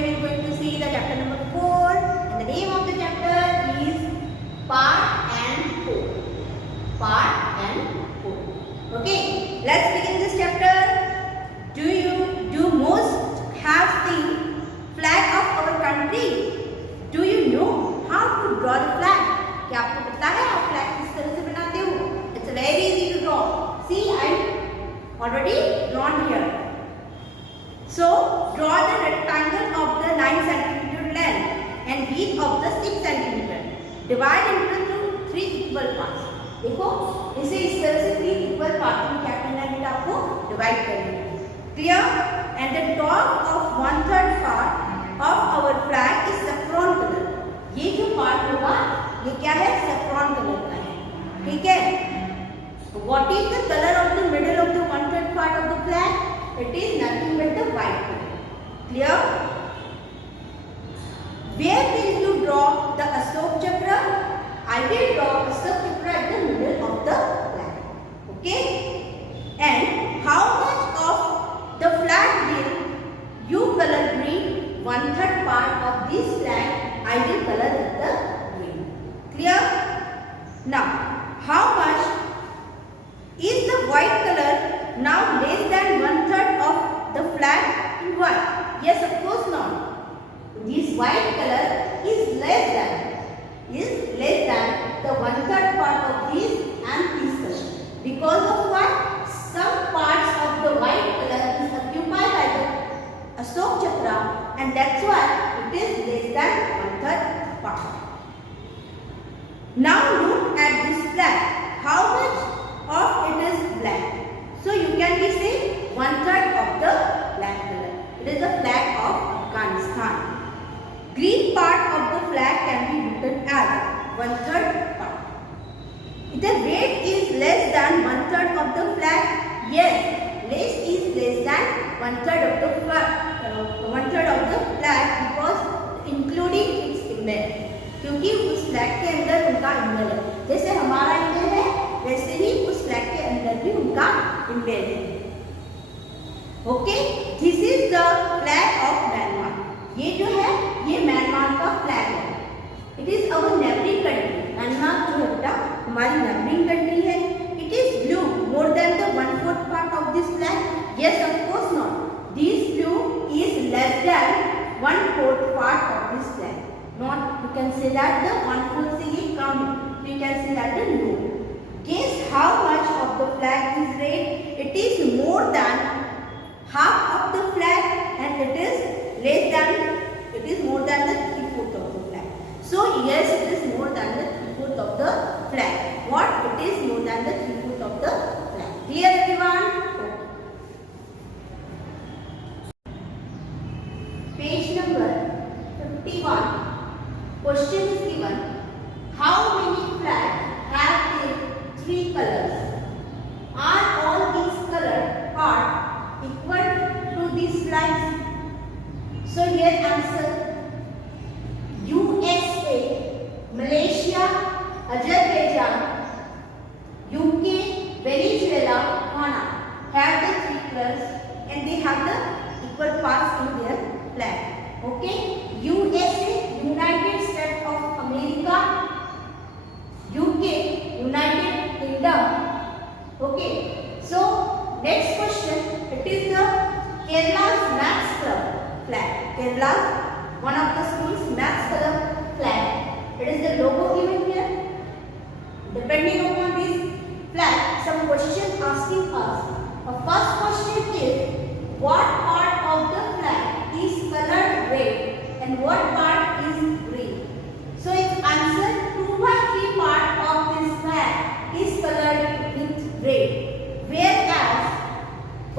today we are going to see the chapter number 4, and the name of the chapter is Part and Whole. Part and Whole. Okay, let's begin this chapter. Do most have seen flag of our country? Do you know how to draw the flag? क्या आपको पता है आप flag किस तरह से बनाते हो? It's very easy to draw. See, I already drawn here. So, draw the rectangle of the 9 cm length and width of the 6 cm. Divide into 3 equal parts. देखो, इसे इस तरह से 3 equal parts में क्या करना है बेटा आपको divide करना है. Clear? And the top of 1/3 part of our flag is saffron color. ये जो part होगा, ये क्या है? saffron color का है. ठीक है? What is the color of the middle of the 1/3 part of the flag? It is nothing but the white color. Clear? Where will you draw the Ashok Chakra? I will draw Ashok Chakra at the middle of the flag. Okay? And how much of the flag will you color green? 1/3 part of this flag I will color with the green. Clear? Now, how much is the white color now less than 1/3 of the flag in white? Yes, of course not. This white color is less than the 1/3 part of this and this color. Because of what? Some parts of the white color is occupied by the Ashok Chakra, and that's why it is less than 1/3 part. Now look at this flag. How much of it is black? So you can be say 1/3 of the black color. It is the flag of Afghanistan. Green part of the flag can be written as 1/3 part. The red is less than 1/3 of the flag. Yes, red is less than 1/3 of the flag. 1/3 of the flag because including its symbol. क्योंकि उस flag के अंदर उनका symbol है. जैसे हमारा symbol है वैसे ही उस फ्लैग के अंदर भी उनका सिंबल है. Okay, this is the flag of Myanmar. ये जो है ये म्यांमार का फ्लैग है. It is our neighbouring country. Myanmar जो है बेटा हमारी नेबरिंग कंट्री है. It is blue more than the 1/4 part of this flag. Yes, of course not. This blue is less than 1/4 part of this flag. Not, you can say that the 1/4 से ये कम है. You can say that the no. Guess how much of the flag is red? It is more than half of the flag, and it is more than the 3/4 of the flag. So yes, it is more than the 3/4 of the flag. What? It is more than the 3/4 of the flag. Clear everyone? Page number 51. Question is given. How many flags have 3 colors? Are all these colored parts equal to these flags? So here answer: USA, Malaysia, Azerbaijan, UK, Venezuela, Ghana have the 3 colors and they have the equal parts in their flag. Okay, USA, United States of America, UK, United Kingdom. Okay, so next question. It is the Kerala's Maths Club flag. Kerala, one of the schools Maths Club flag. It is the logo given here. Depending upon this flag, some questions asking us. The first question is, what part of the flag is colored red and what part is green? So its answer, 2/3 part of this flag is colored with red, whereas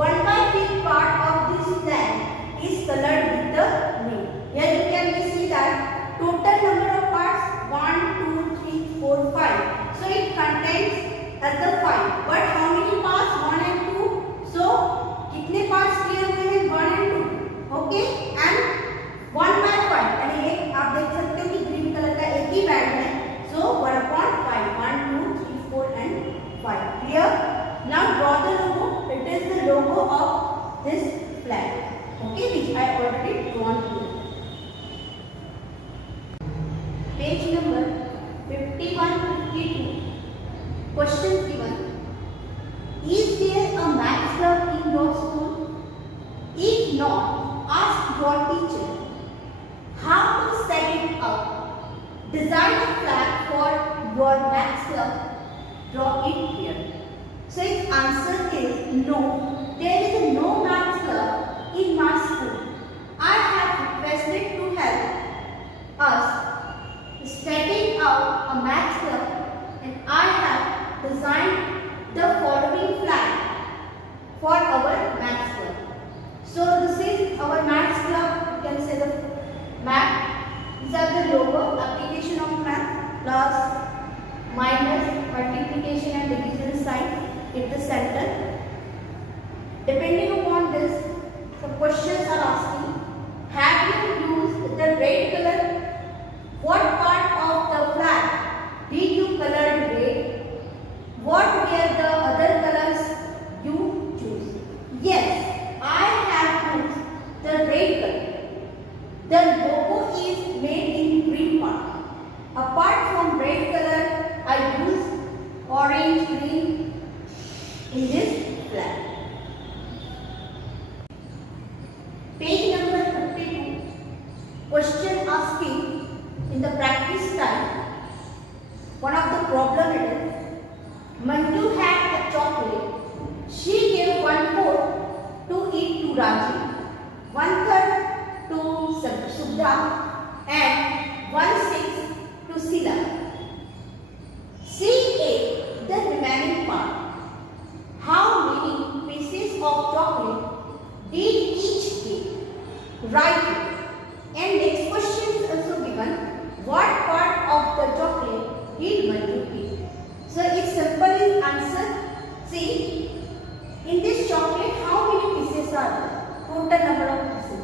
1/5 part of this flag is colored with the green. Here you can see that total number of parts 1, 2, 3, 4, 5. So it contains as the 5. But how many parts? 1 and 2. So कितने parts clear हुए हैं? 1 and 2. Okay, and 1/5. यानी एक आप देख सकते हो कि ग्रीन कलर का एक ही बैंड है. So 1/5. 1, 2, 3, 4 and 5. Clear? Now draw the logo. It is the logo of this flag. Okay, which I already drawn here. your teacher how to set it up. Design a flag for your maths club. Draw it here. So its answer is no. There is no maths club in my school. I have requested to help us setting up a maths club, and I have designed the following flag for our maths club. So this is our maths club. You can say the math. These are the logo, application of math, plus, minus, multiplication and division sign in the center. Depending upon this, some questions are asking, have you used the red color? What part of the flag did you color red? What were the other colors you choose? Yes, I have used the red color. The logo is made in green part. Apart from red color, I use orange, green in this flag. Page number 52. Question asking in the practice time. One of the problem is, Manju had a chocolate. She gave 1/4 to eat to Raji, 1/3 to Subhra, and 1/6 to Sila. She ate the remaining part. How many pieces of chocolate did each take? Write it. And next question is also given. What part of the chocolate did Manju eat? So it's simple in answer. See, in this chocolate, how many pieces are there? Total number of pieces.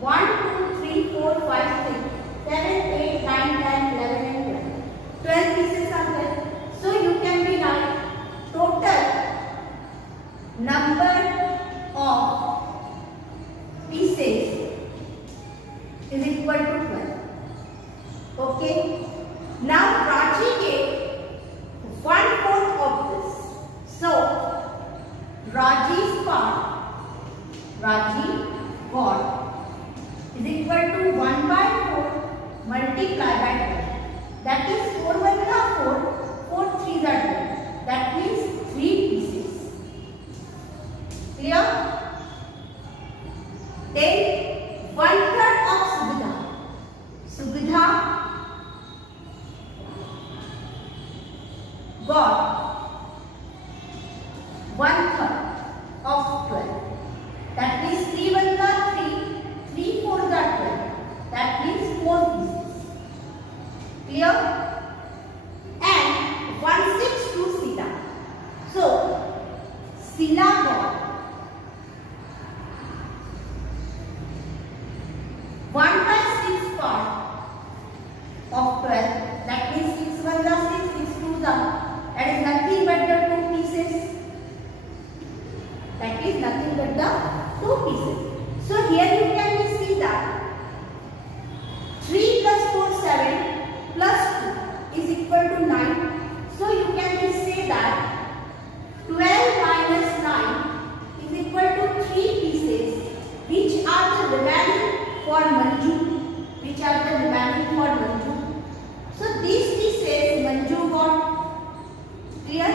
1, 2, 3, 4, 5, 6, 7, 8, 9, 10, 11 and 12. 12 pieces are there. So you can be like total number of pieces is equal to 12. Okay. Now Raji gave 1/4 of this. So Raji's part, Raji got is equal to 1/4 multiplied by 12. That is 4 1 are 4, 4 3s are 12. That means 3 pieces. Clear? Then 1/3 of Subhra. Subhra got 1/3 of 12. That means 3 1 are 3, 3 4 are 12. That means 4 pieces. Clear? And 1/6 to Sila. So Sila got 1/6 part of 12. That means 6 1 are 6, 6 2 are. That is nothing but the 2 pieces. That is nothing but the 2 pieces. So here you can see that 3 plus 4 7 plus 2 is equal to 9. So you can say that 12 minus 9 is equal to 3 pieces, which are the remaining for Manju. Which are the remaining for Manju. So these pieces Manju got. Clear?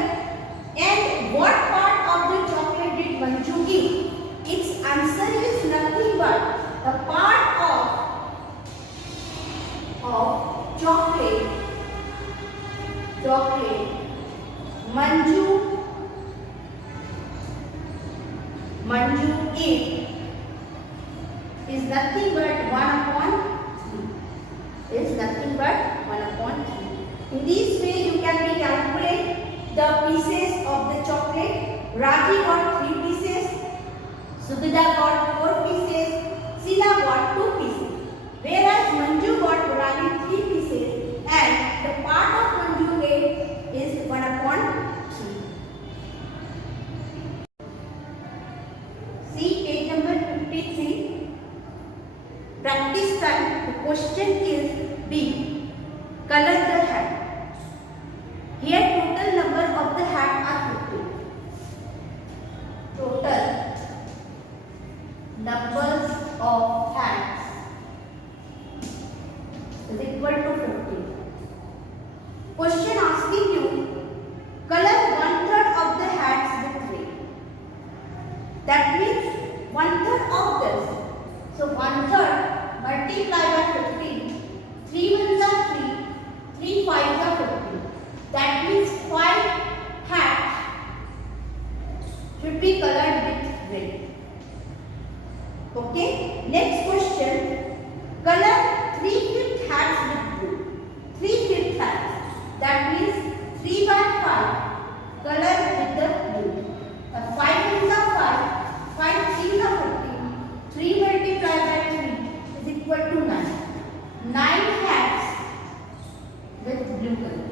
And what part of the chocolate did Manju eat? Its answer is nothing but the part of chocolate Manju ate is nothing but 1/3. Is nothing but 1/3. In this way you can calculate the pieces of the chocolate. Raji got 3 pieces, Subhra got 4 pieces, Sila got 2 pieces. Whereas Manju got only 3 pieces, and the part of Manju ate is 1/3. See page number 53. Practice time. The question is B. Color the hat. Here total number of the hat are 50. Total numbers of hats 1/3 of this. So 1/3 multiplied by 15. 3 ones are 3. 3 5s are 15. That means 5 hats should be colored with red. Okay. Next question. Color 3/5 hats with blue. 3/5 hats. That means 3 by 5 color with the blue. 5 ones are 5. 5 3s are 15. 3 multiplied by 3 is equal to 9. 9 hats with blue color.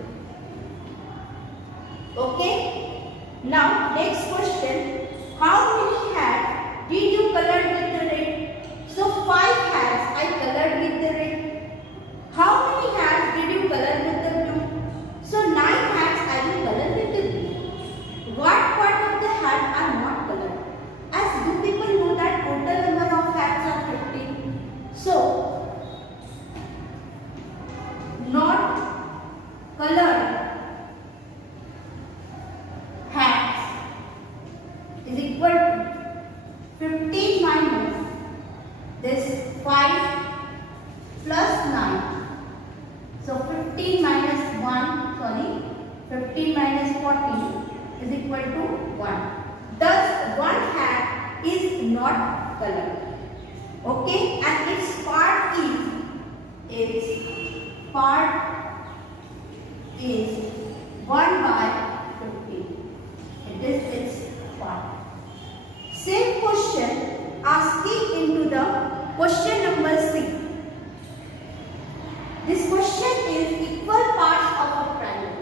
Okay. Now next question. How many hats did you color with the red? So 5 hats I colored with the red. How many hats did you color with the blue? So 9 hats I will color with the blue. What part of the hat are not colored? As you people know that total number of hats are 15. So not colored hats is equal to 15 minus this 5 plus 9. So 15 minus 15 minus 40 is equal to 1. Thus 1 hat is not colored. Okay, and its part is 1 by 15. It is its part. Same question asking into the question number 6. This question is equal parts of a triangle.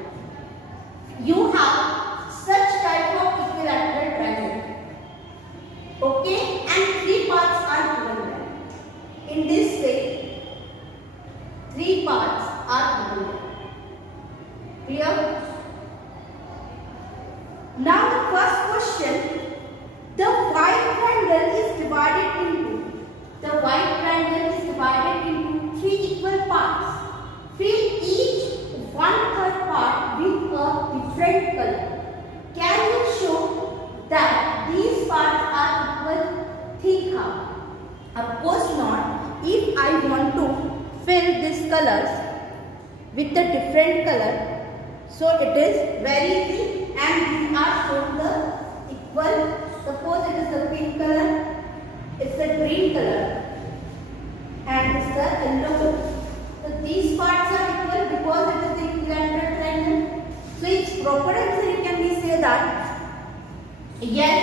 You have such type of equilateral triangle. Okay, and 3 parts are given there. In this way, 3 parts are given there. Clear? Now the first question, the white triangle is divided into 3 equal parts. Fill each 1/3 part with a different color. Can you show that these parts are equal? Think how. Of course not. If I want to fill these colors with a different color, so it is very easy, and we are shown the equal. Suppose it is the pink color, it's the green color, and it's the yellow color. So these parts are equal because it is the equilateral triangle. So its proper answer can be say that yes,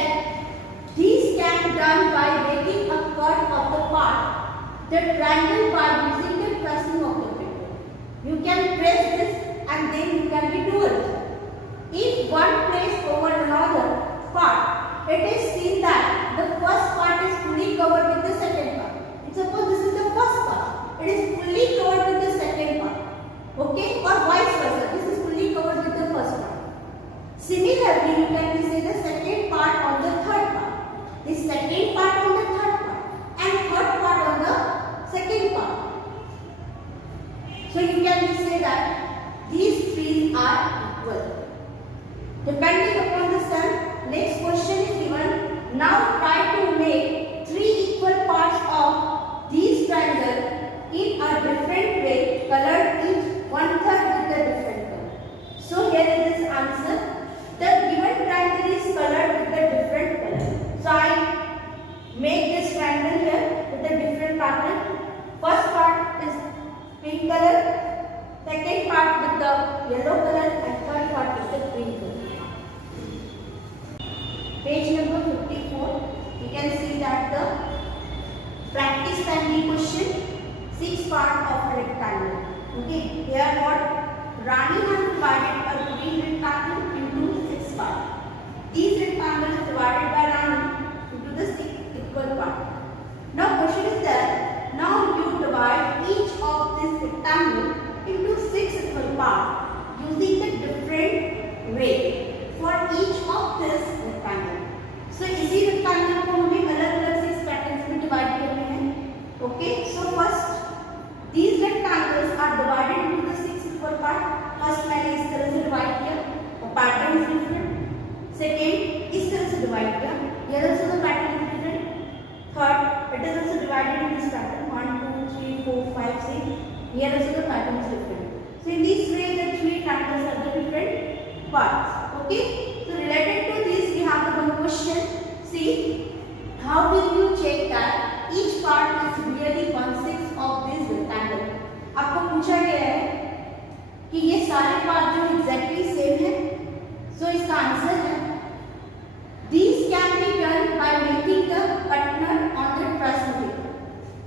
these can be done by making a cut of the part, the triangle, by using the pressing of the paper. You can press this and then you can be dual. If one placed over another part, it is seen that the first part is fully covered with the second part. And suppose this is the first part, it is fully covered with the second part. Okay, or vice versa, this is fully covered with the first part. Similarly, you can say the second part on the third part, the second part on the third part, and third part on the second part. So you can say that these 3 are equal. Depending upon the sum, next question is given. Now try to make 3 equal parts of these triangles in a different way, colored each 1/3 with a different color. So here is this answer. The given triangle is colored with a different color. So I make this triangle here with a different pattern. First part is pink color, second part with the yellow color, and third part with the green color. Page number 54, you can see that the practice family question, 6 part of a rectangle. Okay, here what Rani has divided a green rectangle into 6 parts. These rectangles is divided by Rani into the 6 equal parts. Now question is that now you divide each of this rectangle into 6 equal parts using the different way for each of this rectangle. So इसी rectangle को हमें अलग-अलग 6 patterns में divide करने हैं. Okay, so first these rectangles are divided into the 6 equal parts. First मैंने इस तरह से divide किया और pattern is different. Second इस तरह से divide किया. Here also the pattern is different. So in this way the three triangles are the different parts. Okay. So related to this we have the one question. See, how will you check that each part is really 1/6 of this rectangle? आपको पूछा गया है कि ये सारे part जो exactly same है. सो इसका आंसर है these can be done by making the partner on the tracing paper.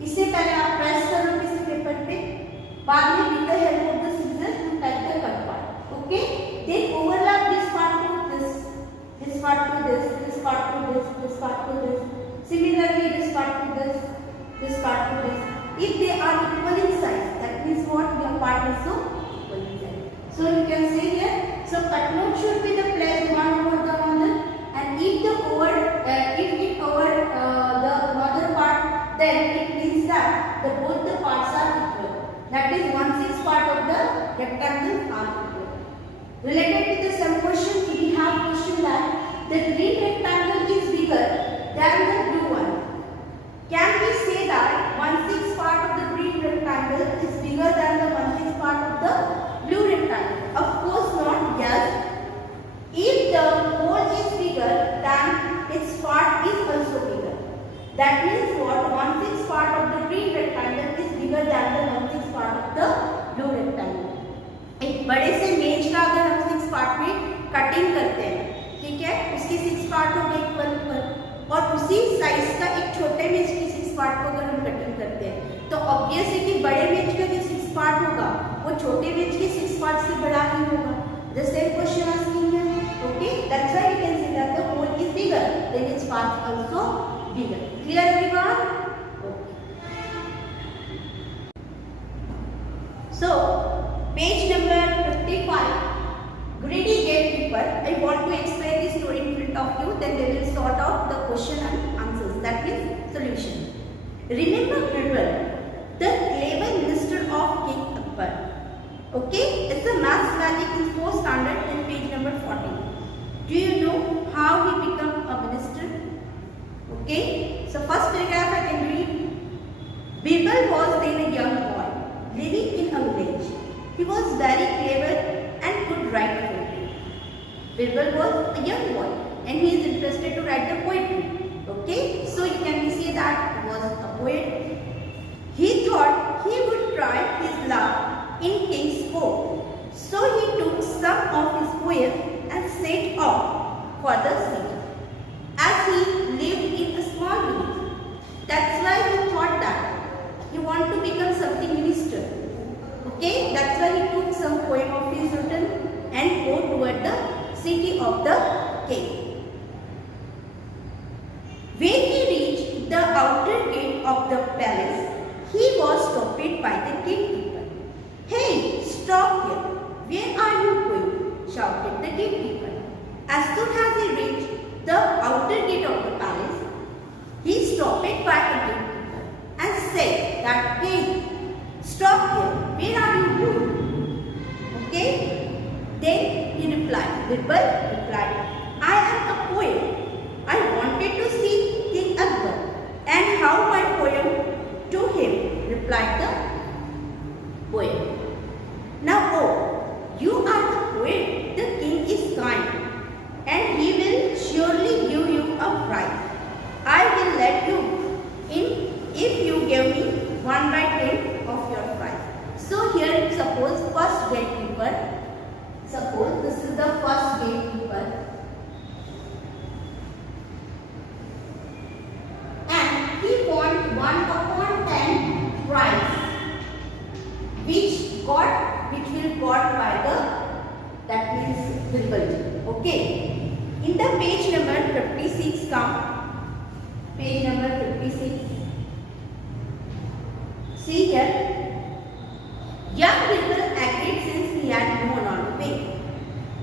इससे पहले आप प्रेस करो किसी पेपर पे, बाद में with the help of the scissors you cut the cut part. Okay, then overlap this part to this part to this part to this part to this. Similarly, this part to this part to this. If they are equal in size, that means what, your part is so equal in size. So you can say here, so cut note should be the placed one over the other, and if it over the another part, then it means that both the parts are equal. That is 1/6 part of the rectangle are equal. Related to the same question, we have question that the green rectangle is bigger than the blue one. Can we say that 1/6 part of the green rectangle is bigger than the 1/6 part of the blue rectangle? Of course not. Yes. If the whole is bigger, then its part is also bigger. That means what? 1/6 part of the green rectangle is bigger than the 1/6 part of the blue rectangle. एक बड़े से मेज का अगर हम 6 part में cutting करते हैं, ठीक है, उसके 6 पार्ट हो गए इक्वल, और उसी साइज का एक छोटे मेज की 6 पार्ट को अगर हम कटिंग करते हैं तो ऑब्वियस है कि बड़े मेज का जो 6 पार्ट होगा वो छोटे मेज के 6 पार्ट से बड़ा ही होगा. The same question asking here. Okay, that's why you can say that the whole is bigger, then its part also bigger. Clear everyone? Okay. So page number 55. Greedy gatekeeper. I want to explain this story in front of you. Then they will sort out the question and answers. That means solution. Remember Birbal, the clever minister of King Akbar. Okay, it's a maths magic in 4th standard in page number 14. Do you know how he became a minister? Okay, so first paragraph I can read. Birbal was then a young boy living in a village. He was very clever and could write poetry. Birbal was a young boy and he is interested to write the poetry. Okay, so you can say that he was a poet. He thought he would try his luck in King's court. So he took some of his poems and set off for the city. As he lived in a small village, that's why he thought that he wanted to become something minister. Okay, that's why he took some poem of his written and go toward the city of the king. When he reached the outer gate of the palace, he was stopped by the gatekeeper. "Hey, stop here! Where are you going?" shouted the gatekeeper. As soon as he reached the outer gate of the palace, he stopped by the gatekeeper and said that, "Hey, stop here! Where are you going?" Okay? Then he replied, Birbal replied, "I am a poet. I wanted to see King Akbar and how my poem to him," replied the poet. "Now, oh, you are the poet. The king is kind and he will surely give you a prize. I will let you in if you give me 1/10 of your prize." So here suppose first gatekeeper, suppose this is the first gatekeeper, and he won 1/10 prize which will got by the, that means Birbal. Okay, in the page number 56 come, page number 56. See here, young Birbal agreed since he had no other way.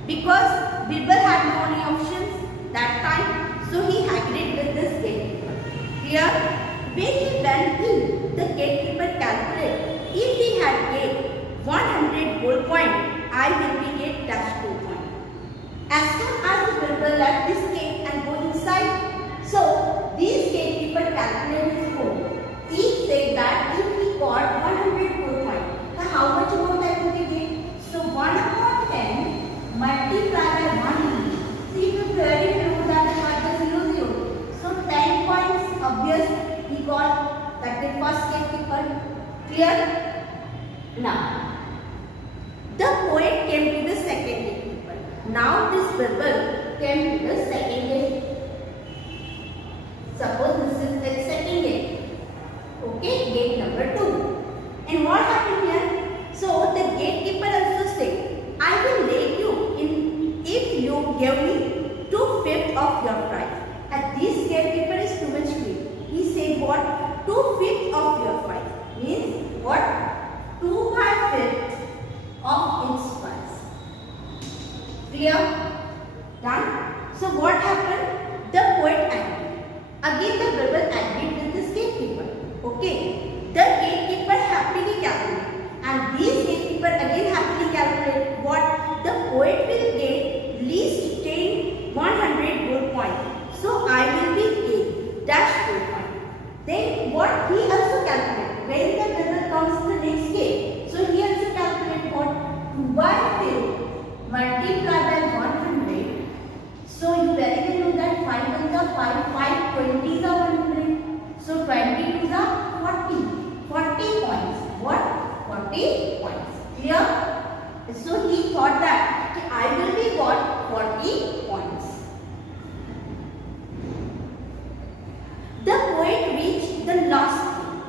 Because Birbal had no any options that time, so he agreed with this gatekeeper. Here, when he went in, the gatekeeper calculated, if he had get 100 gold coin, I will be get dash 2 coin. As soon as Birbal left this gate and go inside, so this gatekeeper calculated his gold. He said that if he got 100 gold coin, Clear? Now, the poet came to the second gatekeeper. Now this Birbal came to the second gate. Suppose this is the second gate. Okay, gate number 2. And what happened here? So the gatekeeper also said, I will let you in if you give me 2/5 of your price. And this gatekeeper is too much greedy. He said what? 2/5 of your price. Means what? 2/5 of its price. Clear? Done? So what happened? The poet agreed. Again the Birbal agreed with this gatekeeper. Okay. The gatekeeper happily calculated. And this gatekeeper again happily calculated what? The poet will get least 100 gold coins. So I will be gain dash gold coin. Then what? He also calculated. When the Birbal comes to the next gate. So he also calculated what? 2/5 multiplied by 100. So you very well know that 5 ones are 5, 5 20s are 100. So 22s are 40. 40 points. What? 40 points. Clear? So he thought that I will be got 40 points. The poet reached the last gate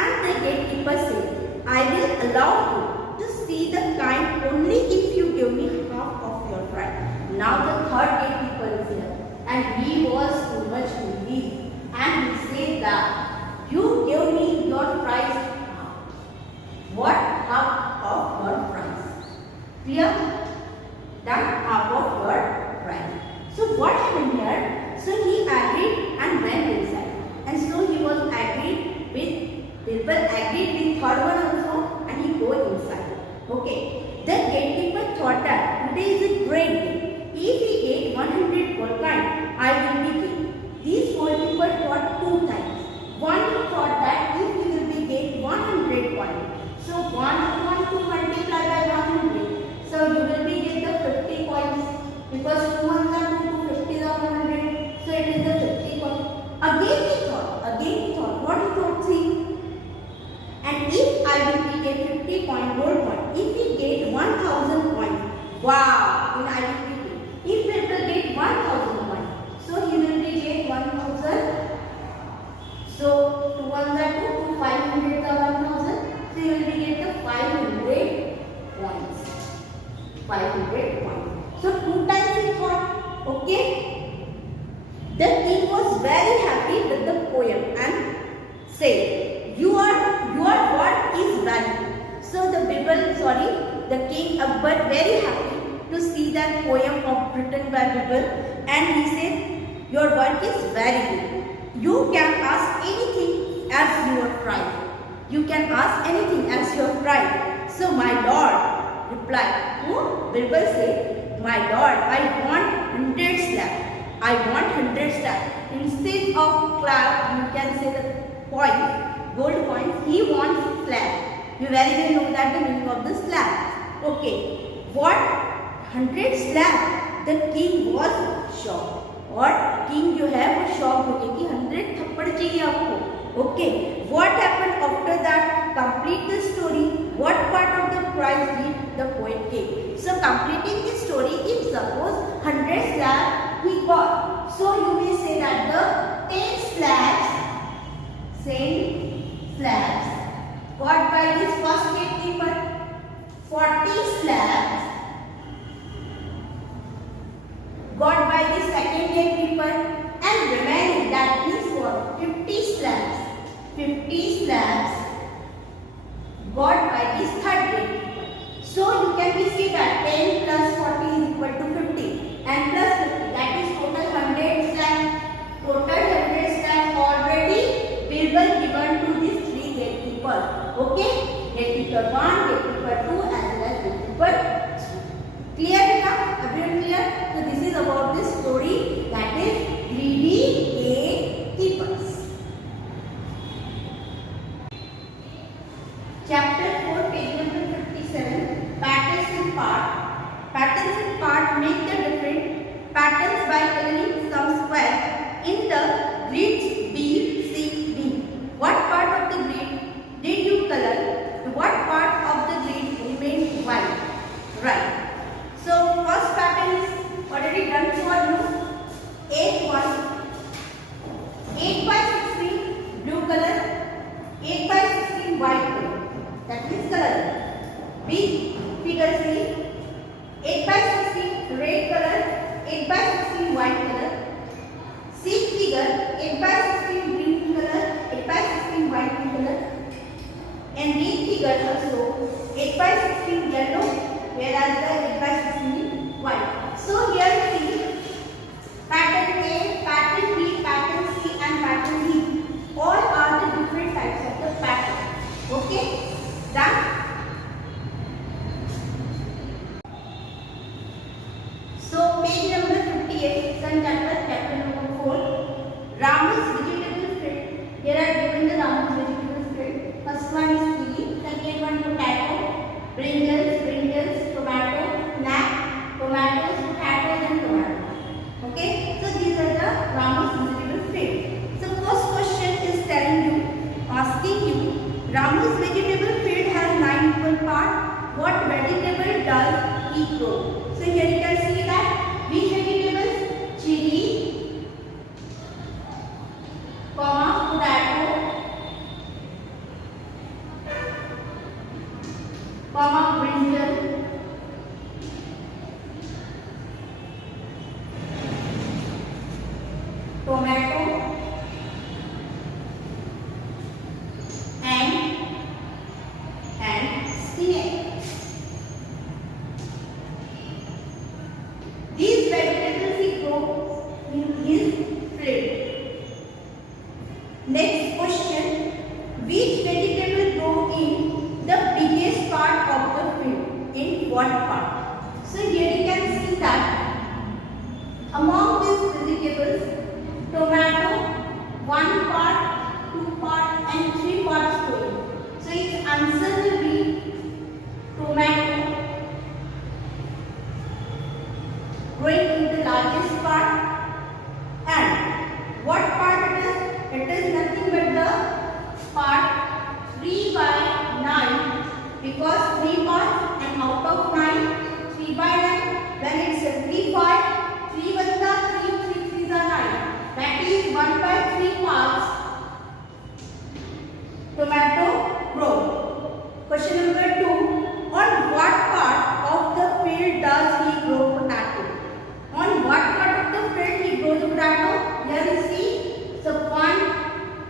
and the gatekeeper said, I will allow you to see the kind only if you give me half of your price. Now the third gatekeeper is here and he was too much greedy and he said that you give me your price half. What? Half of your price. Clear? Done? Half of your price. So what happened here? So he agreed and went inside. And so he was agreed with Birbal agreed with third one also and he go inside. Okay. The gatekeeper thought that today is a great day. If he get 100 gold coin, I will be king. This gatekeeper thought 2 times. One he thought that if he will be get 100 coin. So 1 to multiply by 100. So you will be get the 50 coins because 2 ones are 2 to 50 are 100. So it is the 50 coins. Again he thought, what he thought, see? And if I will be get 50 point gold coin, if he get 1000 coins, wow, then I will be king. If he will get 1000 coins, so he will be get 1000. So 2 ones are 2 to 500 are 1000. So he will be get the 500 points. 500 points. So 2 times he thought, okay. The king was very happy with the poem and said, your word is valid. So the king Akbar very happy to see that poem written by Birbal and he said, your work is very good. You can ask anything as your prize. You can ask anything as your prize. So my lord replied, who? Birbal said, my lord, I want 100 slabs. I want 100 slabs. Instead of slab, you can say the coin, gold coins. He wants slab. You very well know that the meaning of the slab. Okay. What? 100 slab. The king was shocked. What? King you have shocked हो गए कि 100 थप्पड़ चाहिए आपको. Okay. What happened after that? Complete the story. What part of the prize did the poet get? So completing the story, if suppose 100 slabs he got. So you may say that the 10 slabs got by this first gatekeeper, 40 slabs got by the second gatekeeper, and remaining that is what? 50 slabs. 50 slabs got by this third gatekeeper. So you can be see that 10 plus 40 is equal to 50 and plus 50, that is total 100 slabs. Total 100 slabs already Birbal given to these 3 gatekeepers. Okay? Gatekeeper 1, gatekeeper 2 as well as gatekeeper 3. Clear enough? Everyone clear? So this is about this story, that is greedy gatekeepers. Chapter 4, page number 57. Patterns in part. Patterns in part make the different patterns Ramu's vegetable field has 9 equal parts. What vegetable does he grow? So here you can see that which vegetables? Chili, potato, brinjal, tomato, and spinach. These vegetables he grows in his field. Next question: which vegetable grow in the biggest part of the field? In what part? So here you can see that among these vegetables, tomato, 1 part, 2 part, and 3 parts growing. So its answer will be tomato growing in the largest part. And what part it is? It is nothing but the part 3 by 9, because 3 parts and out of 9, 3 by 9, when it simplified, 3 1 3, 3 3 9. That is 1 by 3 parts tomato grow. Question number 2. On what part of the field does he grow potato? On what part of the field he grows potato? Here you see, so 1,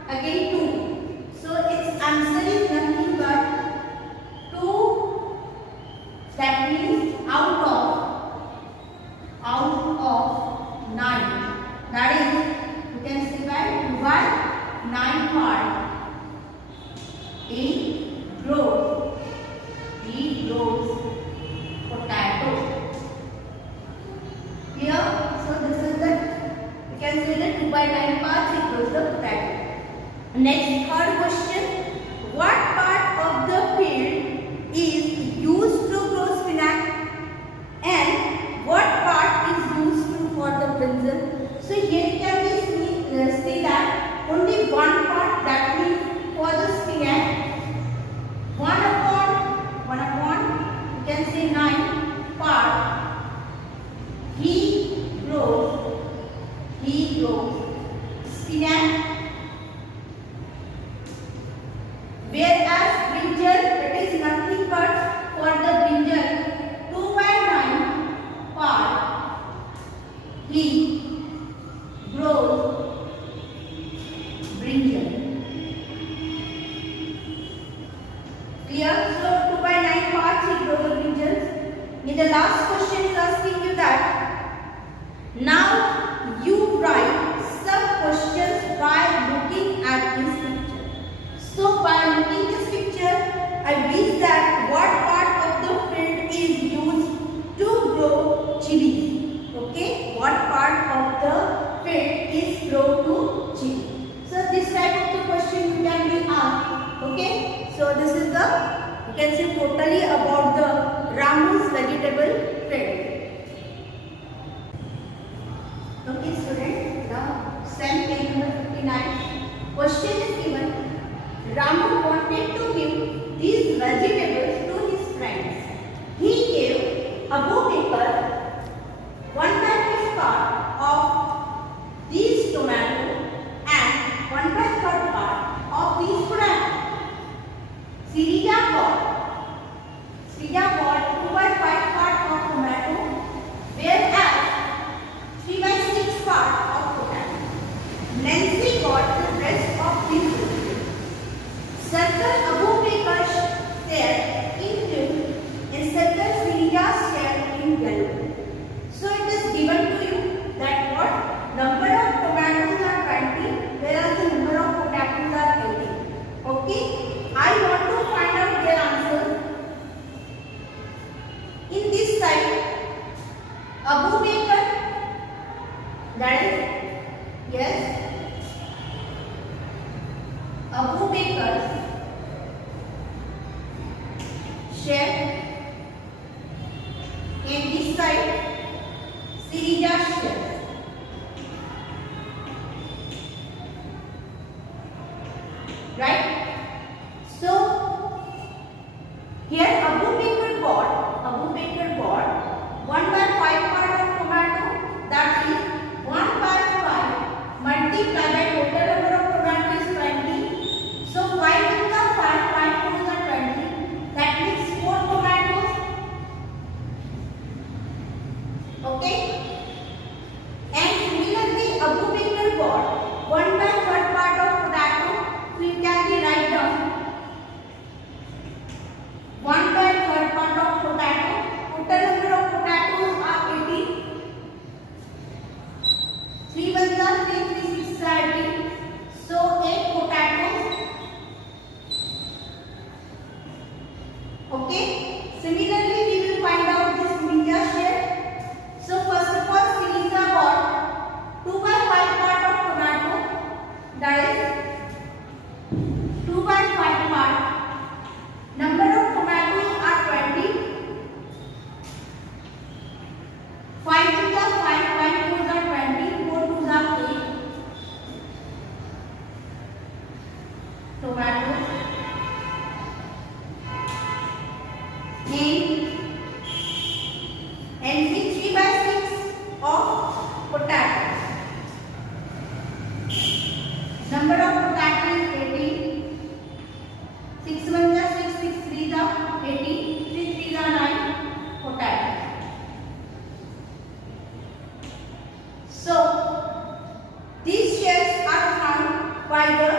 again 2. So its answer is nothing but 2. That means out of 9. That is, you can see by 2 by 9 part. He grows potato. Here, so this is the, you can say the 2 by 9 parts he grows the potato. Next, third question: what part of the field is used to grow spinach and what part is used to for the brinjal? So here you can see that only 1 part, that means for the spinach, 1 upon, you can say 9 part, he grows spinach. Whereas brinjal, it is nothing but for the brinjal, 2 by 9 part, he grows brinjal. Clear? So 2 by 9 parts he grows the brinjals. In the last question is asking you that now you write some questions by looking at this picture. So by looking this picture, I wish that what part of the field is used to grow chili. Okay? What part of the field is grown to chili? So this type of the question you can be asked. Okay? So this is the, you can say totally about the Ramu's vegetable field. Okay students, now same page number 59. Question is given. Ramu wanted to give these vegetables to his friends. He gave Abu Bakr 1/5 part of these tomato and 1/3 part of these potato. Sirija got 2/5 part of tomato, whereas 3/6 part of potato. Nancy got the rest of these vegetables. Circle Abu Bakr's share in blue and circle Sirija's share in yellow. So it is given to you that what number of tomatoes are 20, whereas the number of potatoes are 80. Okay? I want to find out their answer. In this side, Abu Bakr, that is, yes, Abu Bakr's share, and this side, Sirija's share. Right? So tomatoes and 3/6 of potatoes. Number of potatoes is 18. 6 1 is 6, 6 3 is 18, 3 3 is 9 potatoes. So these shares are found by the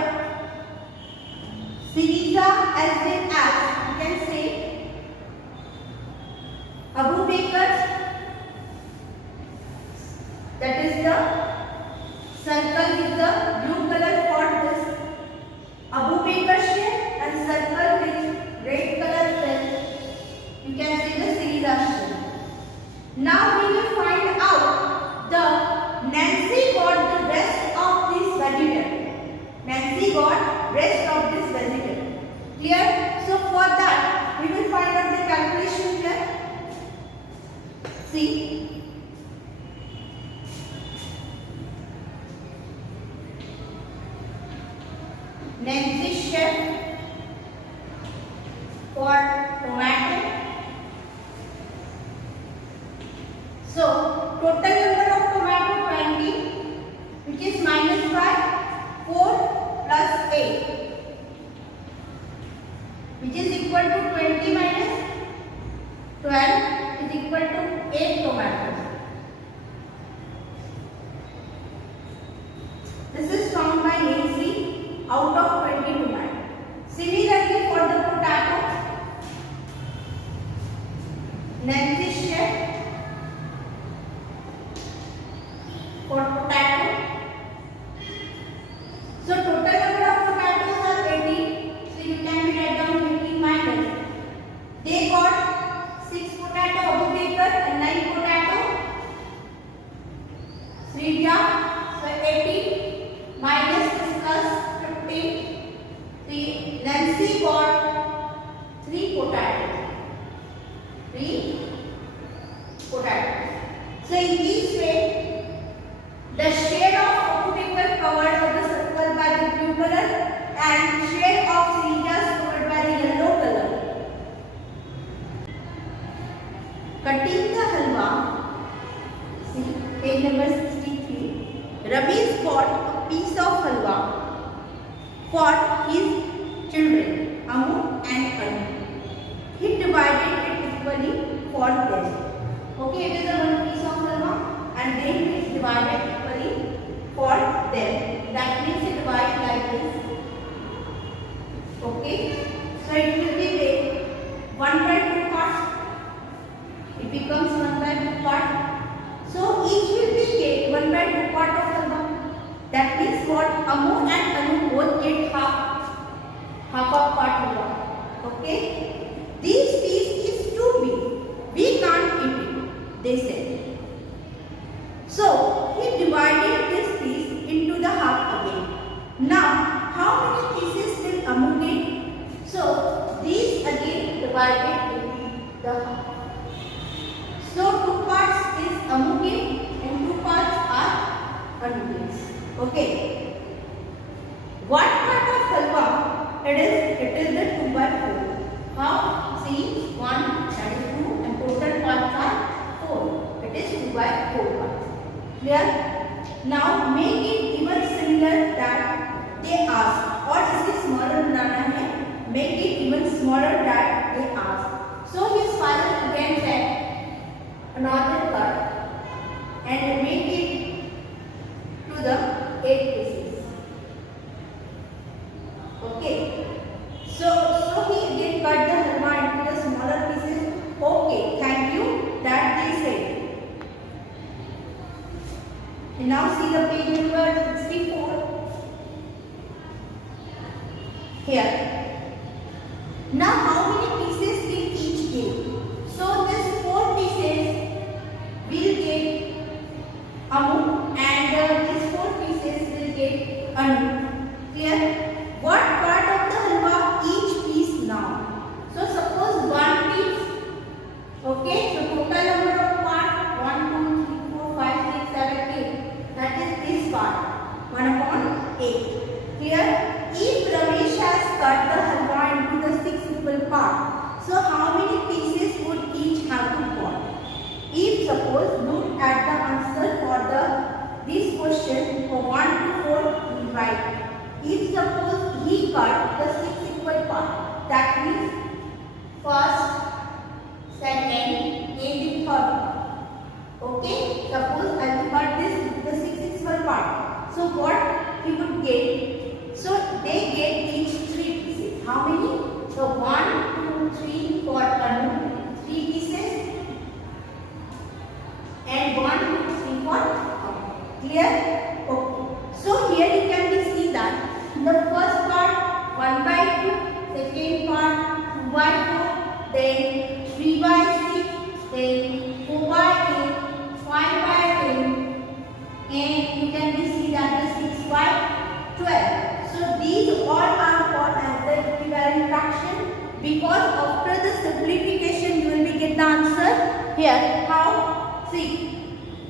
Syriza as well as you can say Abu Bakr, that is the circle with the blue color for this Abu Bakr share and circle with red color cell, you can see the Syriza share. Now we will find out the Nancy got the rest of this vegetable. Nancy got rest of this vegetable. Clear? So for that we will find out the calculation here. See, Nancy share for tomato. So total number of tomato 20, which is minus by 4 plus 8, which is equal to 20 minus 12 is equal to 8 tomatoes. This is found by Nancy out of 20 tomatoes. Similarly for the potato, Nancy's share for potato. So total number of potatoes are 18. So you can write down 18 minus. They got 6 potato Abu Bakr and 9 potato Syriza. So 18 minus this plus 15. The Nancy got 3 potatoes. 3 potatoes. So in this way, the shade of Abu Bakr covered of the circle by the blue color and shade of Syriza covered by the yellow color. Cutting the halwa, see page number 63. Ramesh bought a piece of halwa for his children, Amu and Anu. He divided it equally for them. Okay, it is a one piece of halwa and then it is divided equally for them. That means it divides like this. Okay, so it will be made 1 by 2 parts. It becomes 1 by 2 part. So each will be get 1 by 2 part of halwa. That means what, Amu and Anu both get half of part halwa. Okay, this piece is too big. We can't eat it, they said. So he divided this piece into the half again. Now how many pieces will Amu get? So these again divided into the half. So 2 parts is Amu get and 2 parts are Anu gets. Okay. What part of halwa? It is the 2 by 4. How? See, 1, that is 2 and total parts are 4. It is 2 by 4 parts. Clear? Now make it even similar that they ask, or इससे smaller बनाना है, make it even smaller that they ask. So his father again said another cut and make it to the 8 pieces. Okay. So he again cut the halwa into the smaller pieces. Okay, thank you, that they said. And now see the page number 64. Here. Now how many pieces will each get? So this 4 pieces will get Amu and these 4 pieces will get Anu. Clear? What part of the halwa each piece now? So suppose 1 piece. Okay, so total number of part 1, 2, 3, 4, 5, 6, 7, 8. That is this part 1/8. Clear? If Ramesh has cut the halwa into the 6 equal parts. So how many pieces would each have to cut? If suppose look at the answer for this question for 1 to 4 we write. If suppose he cut the 6 equal parts, that means first, second, and the third part. Okay, suppose I will cut this into the 6 equal part. So what he would get? So they get each 3 pieces. How many? So 1, 2, 3 for Anu, 3 pieces, and 1, 2, 3 for Anu. Clear? Okay. So here you can see that the first part 1 by 2, second part 2 by 4, then 3 by 6, then 4 by 8, 5 by 10, and you can see that the 6 by 12. So these all are called as the equivalent fraction, because after the simplification you will be get the answer here. How? See,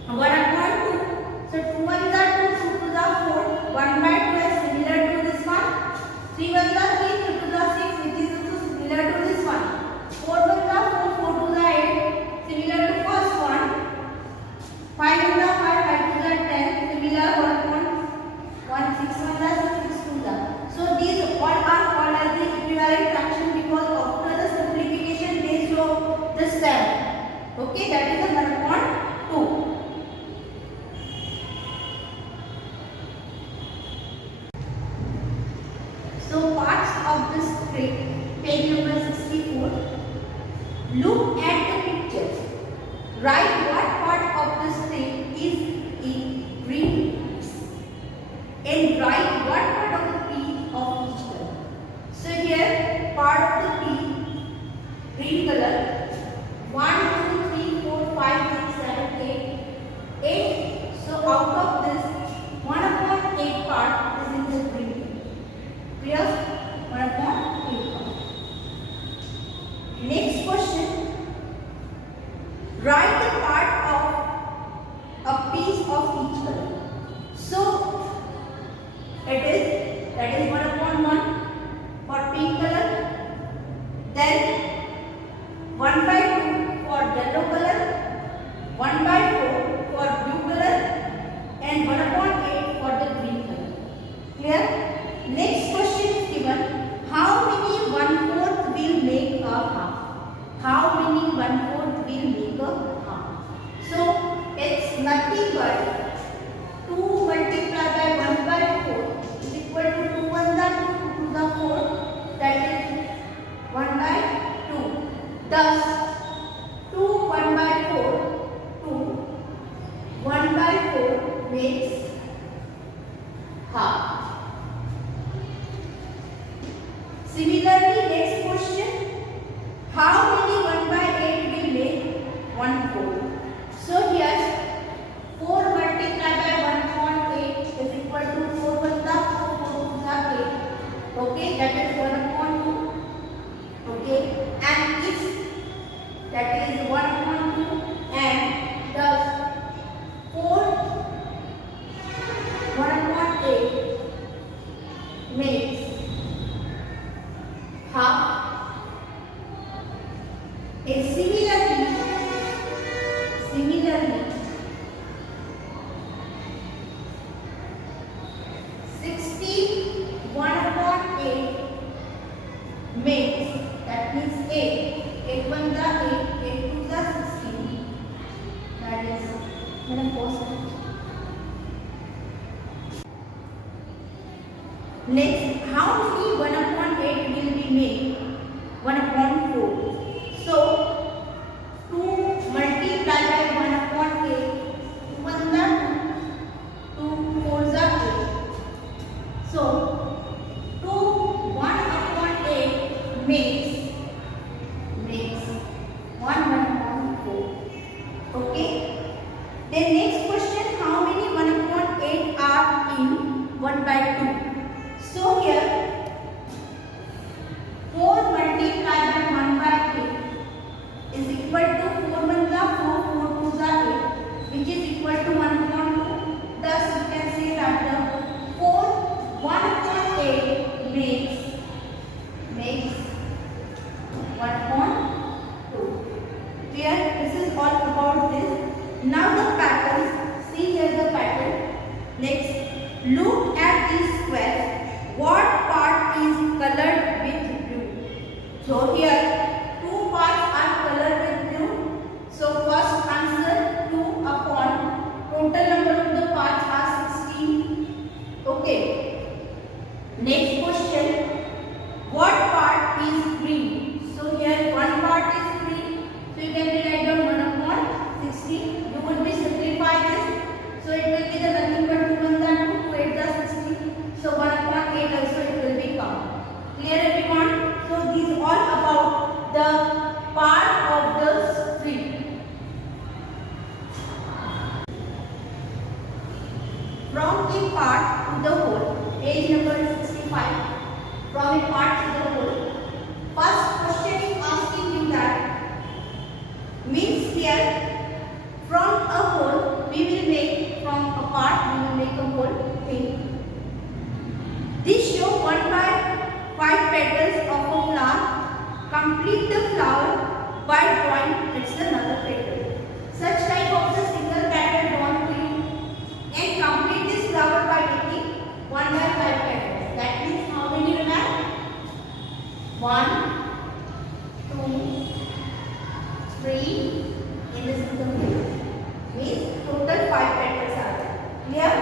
1 upon 2. So 2 ones are 2, 2 to the 4, 1 by 2 is similar to this one. 3 ones are 3, 2 to the 6, which is also similar to this one. 4 ones are 4, 4 to the 8, similar to first one. 5 ones are 5, 5 to the 10, similar 1, 6 ones are 6 to the. So these all are called as the equivalent fraction, because after the simplification they show the 7. Okay, that is the 1 upon 2. So parts of this script, page number 64. Look at the pictures. Write what part of the script is in green and write what part of the piece of each color. So here part of the piece, green color, 1, 2, 3, 4, 5, 6, 7, 8. 8. So out of this 1 upon 8 part is in the green. Clear? 1 upon 8 part. Next question. Write the part of a piece of each color. So that is 1 upon 1 for pink color. Then 1 by 2 for yellow color. 1 by 4 for blue color. And 1 upon 8 for the green color. Clear? Next question is given. How many 1/4 will make a half? How many 1/4 will make a half? So it's nothing but 2 multiplied by 1 by 4 is equal to 2 ones are 2 to the 4, that is 1 by 2. Thus 2 1 by 4, 2 1 by 4 makes half. Similarly, next question. How many 1 by 8 will make 1/4? So here 4 multiplied by 1/8 is equal to 4 1 the 4, 4 2 the 8. Okay, that is 1 upon 2. Okay, and if that is 1 upon 2 and thus 4 1 upon 8 makes half. Similarly 60 1 upon 8 makes, that means 8. 8 1 the 8, 8 2 the 16. That is, next, how many 1 upon 8 will be made? 1 upon 4. So 2 multiplied by 1 upon 8, 2 1 the 2, 2 4 the 8. So 2 1 upon 8 makes 1 upon 4. Okay. Then next question, how many 1 upon 8 are in 1 by 2? So here 4 multiplied by 1 by 8 is equal to 4 1 the 4, 4 2 the 8, which is equal to 1 upon 2. Thus you can say that the 4 1 upon 8 makes So here two parts are colored with blue. So first answer 2 upon total number of the parts are 16. Okay. Next question. What part is green? So here one part is green. So you can write down 1 upon 16. You will be simplify this. So it will be the nothing but 2 1 and 2 8 the 16. So 1 upon 8 also it will be come. Clear everyone? So these all about the part of the string. From a part to the whole. Page number 65. From a part to the whole. First question is asking you that means here from a whole we will make, from a part we will make a whole thing. This show 1 by 5 petals of a flower. Complete the flower by drawing it's another petal. Such type of the single petal drawn to you and complete this flower by making 1 by 5 petals. That means how many remain? 1, 2, 3 in the single petal. Means total 5 petals are there. Clear?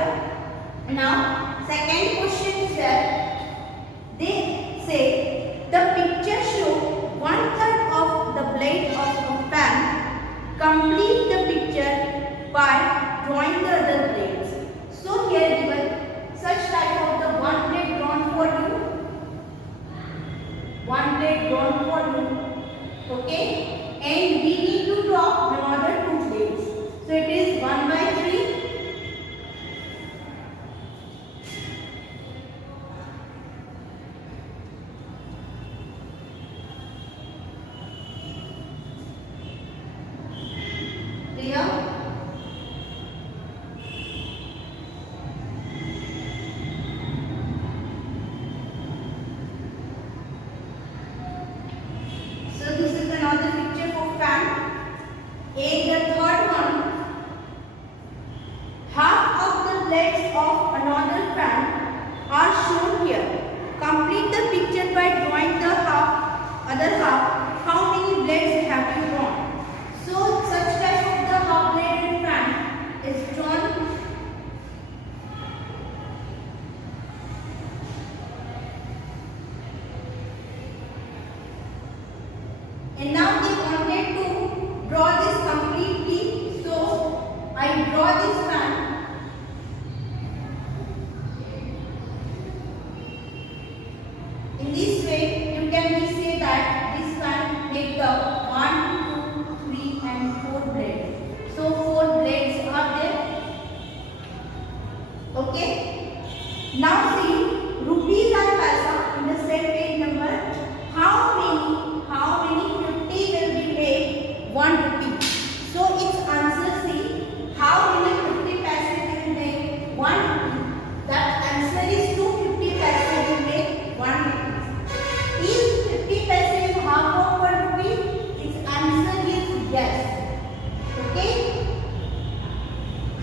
Now second question is that they say the picture show 1/3 of the blade of a fan. Complete the picture by drawing the other blades. So here given such type of the one blade drawn for you. One blade drawn for you. Okay? And we need to draw another 2 blades. So it is 1 by 3. Clear? So this is another picture for fan. And the third one, half of the blades of another fan are shown here. Complete the picture by drawing the other half. How many blades have you drawn? So such type of the half bladed fan is drawn. And now they wanted to draw this completely. So I draw this fan. In this way, you can say that this fan make the 1, 2, 3 and 4 blades. So 4 blades are there. Okay. Now see rupees and paisa in the same page number. How many 50 will be made 1 rupee. So its answer see how many 50 paise will make 1 rupee. That answer is 250 paise will make 1 rupee. Is 50 paise is half of 1 rupee? Its answer is yes. Okay.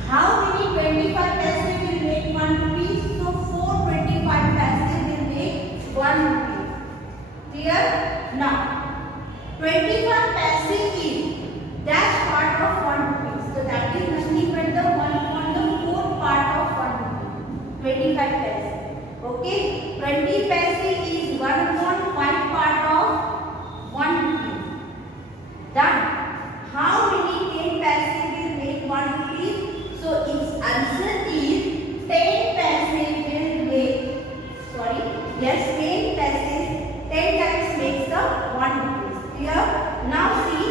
How many 25 paise will make 1 rupee? So 425 paise will make 1 rupee. Clear? Now 25 paise is dash part of 1 rupee. So that is nothing but the 1 on the 4th part of 1 rupee. 25 paise. Okay. 20 paise is 1 upon 5 part of 1 rupee. Done. How many 10 paise will make 1 rupee? So its answer is 10 paise will make. Sorry. Yes, 10 paise. 10 times makes the 1 rupee. Clear? Now see,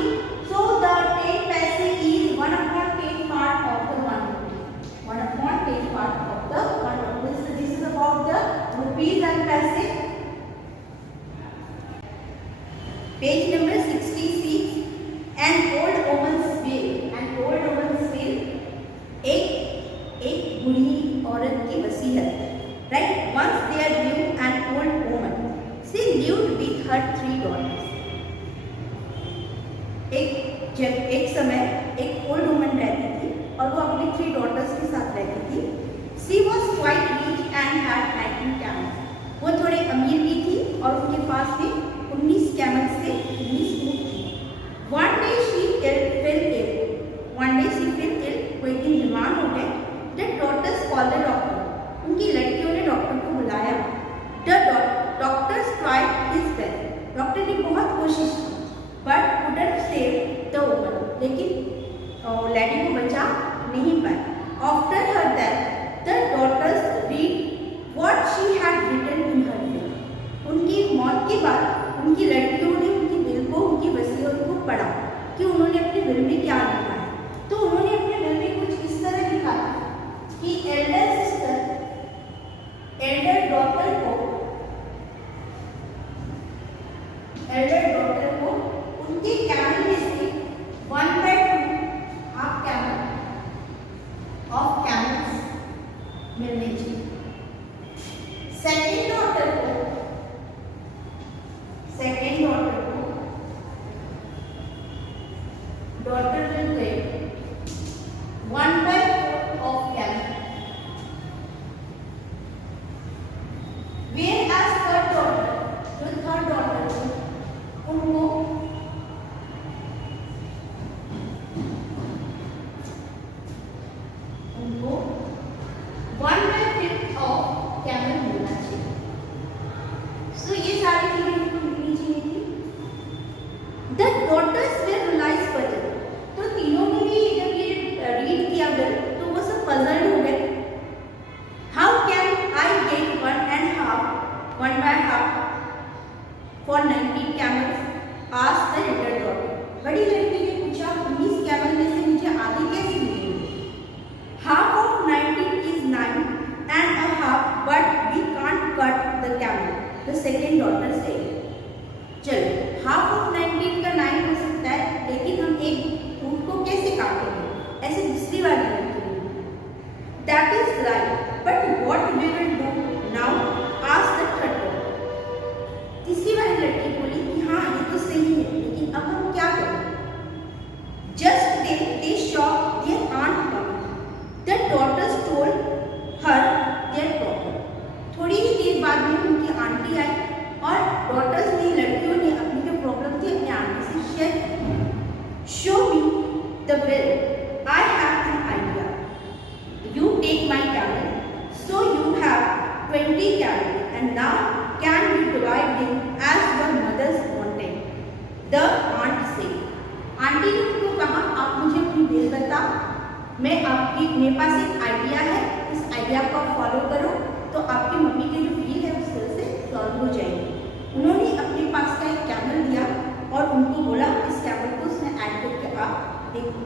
so the 10 paise is 1 upon 10 part of the 1 rupee. 1 upon 10 part of the 1 rupee. So this is about the rupees and paise. Page number 66. An old woman's will. An old woman's will. एक बूढ़ी औरत की वसीयत. Right? Once there lived an old woman. She lived with her 3 daughters. एक समय एक old woman रहती थी और वो अपनी 3 डॉटर्स के साथ रहती थी. She was quite rich and had 19 camels. वो थोड़े अमीर भी थी और उनके पास भी 19 camels से 19 ऊँट थी. One day she fell ill. One day she fell ill. कोई दिन बीमार हो गए. The daughters called the doctor. उनकी लड़कियों ने डॉक्टर को बुलाया. The doctors tried his best. Doctor ने बहुत कोशिश की, but couldn't save the woman. लेकिन लेडी को बचा नहीं पाए. After her death, the daughters read what she had written in her will. उनकी मौत के बाद उनकी लड़कियों ने उनकी विल को, उनकी वसीयत को पढ़ा कि उन्होंने अपने विल में क्या लिखा है. तो उन्होंने अपने विल में कुछ इस तरह लिखा था कि एल्डर डॉटर को उनके कैमल में से 1/2 हाफ कैमल ऑफ कैमल्स मिलने चाहिए. सेकेंड डॉटर को daughter will get 1/4 of camel. Whereas third daughter उनको 1/5 ऑफ कैमल मिलना चाहिए. सो ये सारी चीजें उनको मिलनी चाहिए थी. The daughters were realized puzzled. तो तीनों ने भी जब ये रीड किया बिल तो वो सब पजल्ड हो गए. How can I get 1/2 for 19 camels? Asked the elder daughter. बड़ी लड़की ने पूछा 19 कैमल में से मुझे आधे कैसे मिलेंगे? Half of 19 is 9.5, but we can't cut the camel. The second daughter said. चलो, half of 19 का 9 हो सकता है, लेकिन हम एक ऊँट को कैसे काटेंगे? ऐसे दूसरी वाली लड़की ने. That is right, but what we will do now? Asked the third daughter. तीसरी वाली लड़की बोली कि हाँ ये तो सही है, लेकिन अब हम क्या करें? Just then they saw their aunt coming. The daughters told her their problem. थोड़ी ही देर बाद में उनकी आंटी आई और डॉटर्स ने, लड़कियों ने अपनी जो प्रॉब्लम थी अपने आंटी से शेयर की. Show me the will. I have an idea. You take my camel. So you have 20 camels, and now can you divide them as your mothers wanted? The aunt said. Aunty ने उनको कहा आप मुझे अपनी will बताओ, मेरे पास एक idea है, इस आइडिया को आप फॉलो करो तो आपकी मम्मी की जो विल है उस तरह से सॉल्व हो जाएगी. उन्होंने अपने पास का एक कैमल दिया और उनको बोला इस कैमल को उसमें ऐड करके आप देखो.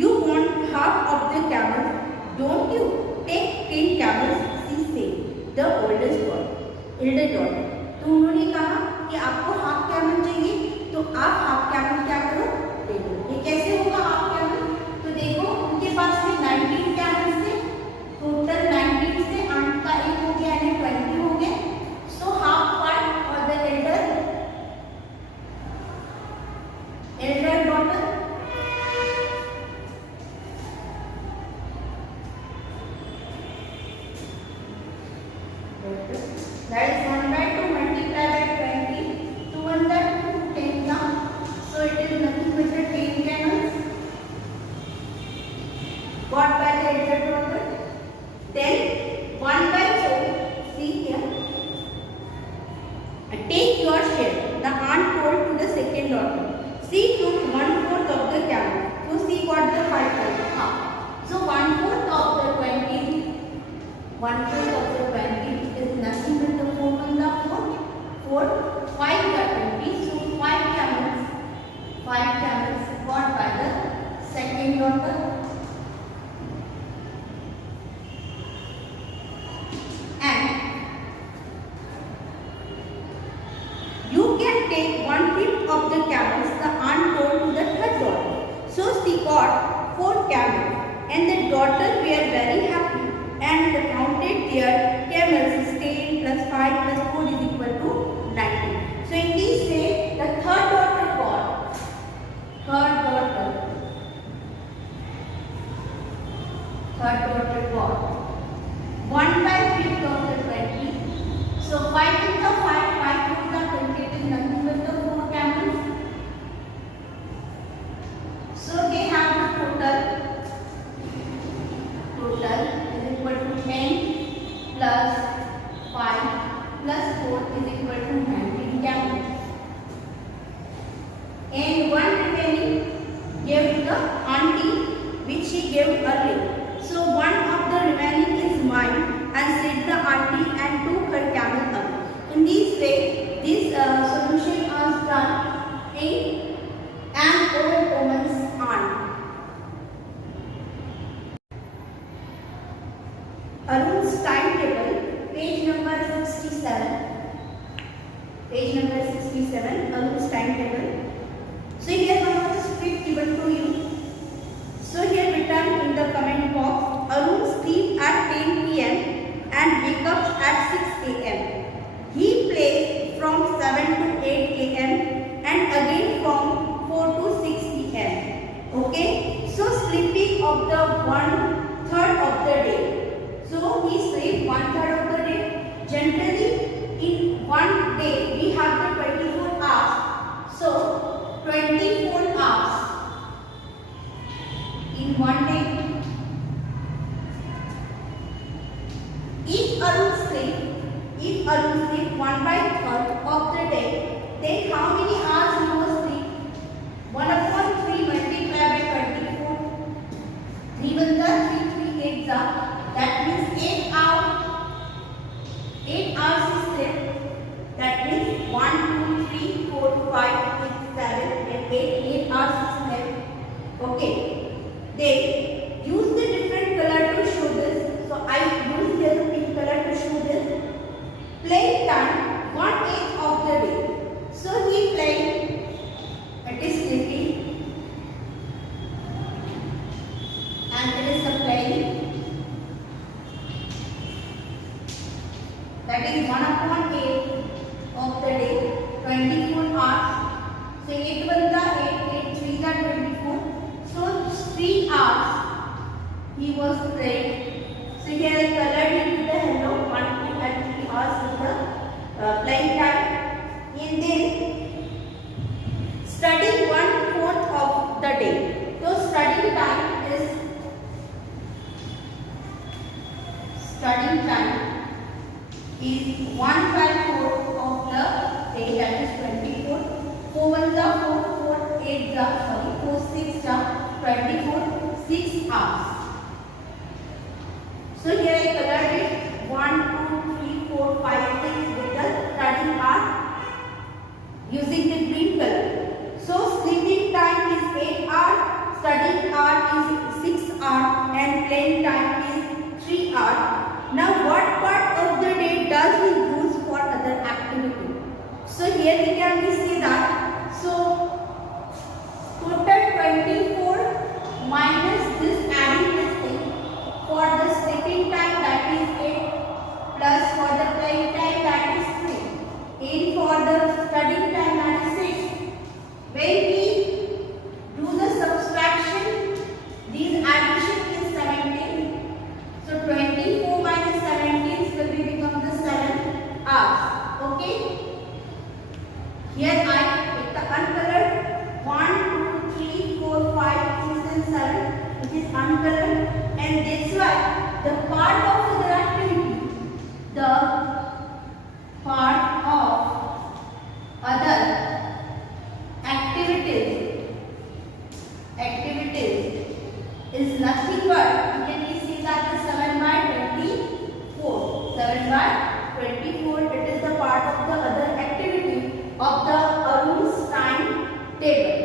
You want half of the camel, don't you? Take 10 camels, she said. The elder daughter. तो उन्होंने कहा कि आपको हाफ कैमल चाहिए तो आप हाफ कैमल क्या करो ले लो. ये कैसे होगा हाफ कैमल? तो देखो उनके पास में 19 कैमल थे, टोटल 19 से आंट का एक हो गया यानी 20 हो गए. सो हाफ पार्ट और the elder daughter. That is 1/2 multiplied by 20. 2 and 10 now. So it is nothing but the 10 camels got by the elder daughter. Then 1/4. See here. Take your share. The aunt told to the second daughter. She took 1/4 of the camel. So she got the 5/4. So 1/4 of the 20. 1/4 of the 20 is nothing but the 4 on the 4. 5 by 20. So 5 camels. 5 camels got by the second daughter. And you can take 1/5 of the camels, the aunt told to the third daughter. So she got 4 camels, and the daughter were very happy and counted their camels. 10 plus 5 plus 4 is equal to 19. So in this way, the third daughter got 1/5 of the 20. So 5 into 5 into 20 is nothing but the 4 camels. Page number 67, Arun's timetable. So here one of the script given to you. So here written in the comment box, Arun sleep at 10 p.m. and wake up at 6 a.m. He plays from 7 to 8 a.m. and again from 4 to 6 p.m. Okay. So sleeping of the 1/3 of the day. So he sleep 1/3 of the day. Generally in one day we have the 24 hours. So 24 hours in one day. If Arun sleep 1/3 of the day, then how many hours he will sleep? 1/3 multiplied by 24. 3 1 3 3 8 that means 8 hours. 8 hours he slept. That means 1 2 3 4 5 6 7 and 8 hours he slept. Okay. Then use the different color to show this. So I use here the pink color to show this. Playing time 1/8 of the day. So he playing. It is sleeping. And there is a playing. That is 1/8 of the day. 24 hours. So 8 1 8 8 3 24. So 3 hours he was playing. So here I colored into the yellow 1 2 and 3 hours is the playing time. And then studying 1/4 of the day. So studying time is 1/4 of the day, that is 24. 4 1 4 4 8 4 6 24 6 hours. So here I colored it 1 2 3 4 5 6 with the studying hour using the green color. So sleeping time is 8 hours, studying hour is 6 hours and playing time is 3 hours. Now what part of the day does he use for other activity? So here we can see that. So total 24 minus this adding this thing. For the sleeping time that is 8 plus for the playing time that is 3 and for the studying time that is 6. When we do the subtraction, these addition is 17. So 24 minus 17 will become the 7 hours. Okay. Here I take the uncolored 1 2 3 4 5 6 and 7 which is uncolored, and that's why the part of the activity, the part of other activities is nothing but, you can see that the 7/24. 7/24, it is the part of the other activity of the Arun's time table.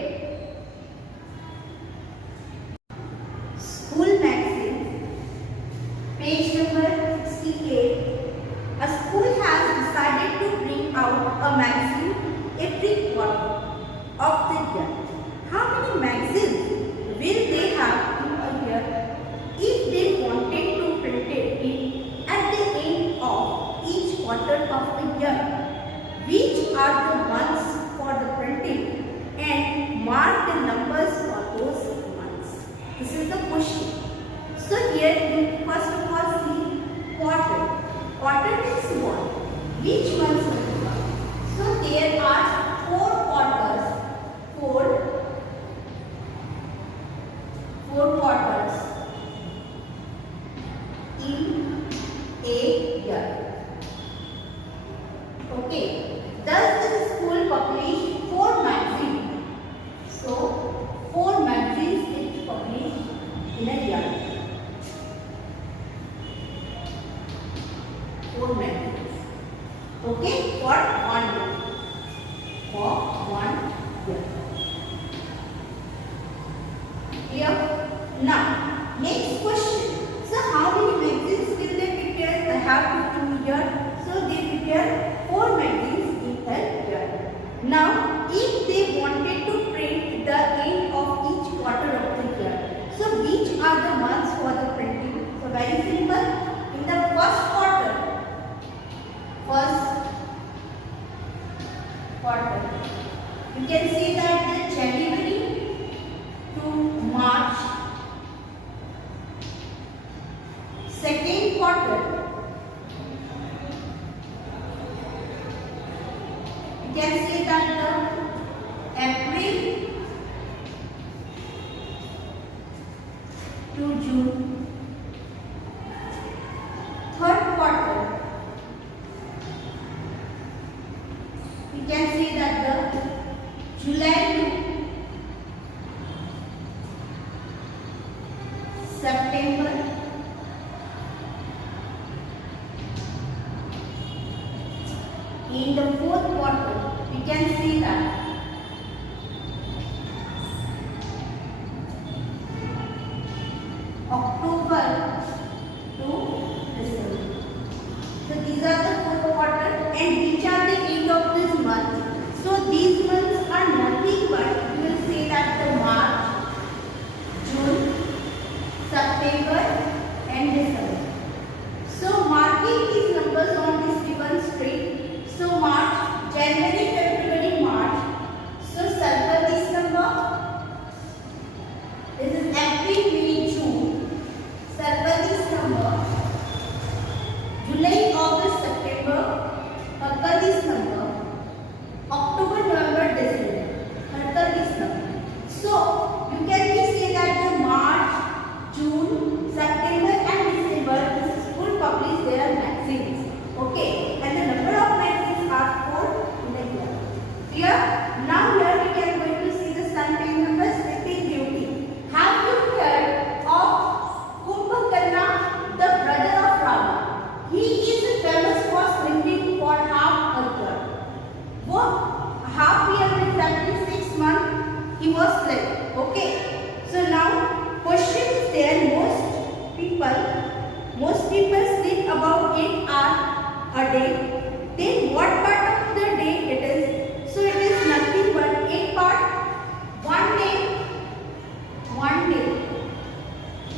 School magazine, page number 68. A school has decided to bring out a magazine every quarter of the year. How many magazines will they have in a year if they wanted to print it at the end of each quarter of the year? Which are the ones for the printing and mark the numbers for those months? This is the question. So here you first of all see quarter. Quarter means what? Which ones will be? So there are 4 quarters. 4 quarters in a year. Okay. Does the school publish 4 magazines? So 4 magazines is published in a year. 4 magazines. Okay. quarter. You can say that the January to March, second quarter. You can say that the April to June, third quarter. You can say that the July to September, in the fourth quarter we can see that October to December. So these are the fourth quarter, and which are the end of this month. So these months are nothing but, you will say that the March, June, September and December. So marking these numbers on this given string. So March, January, February, March. So circle this number. This is April, May, June. Circle this number. July, August, September. Circle this number. October, November, December. Circle this number. So you can say that the March, June, September and December, this school publish their magazines. Okay, and the number of magazines are 4 in a year. Clear? Now here we are going to see the sun page number Sleeping Beauty. Have you heard of Kumbhakarna, the brother of Rama? He is famous for sleeping for half a year. What? Half year means exactly 6 months he was slept. Okay. So now question is there. Most people sleep about 8 hours a day. Then what part of the day it is? So it is nothing but 8 part. 1 day,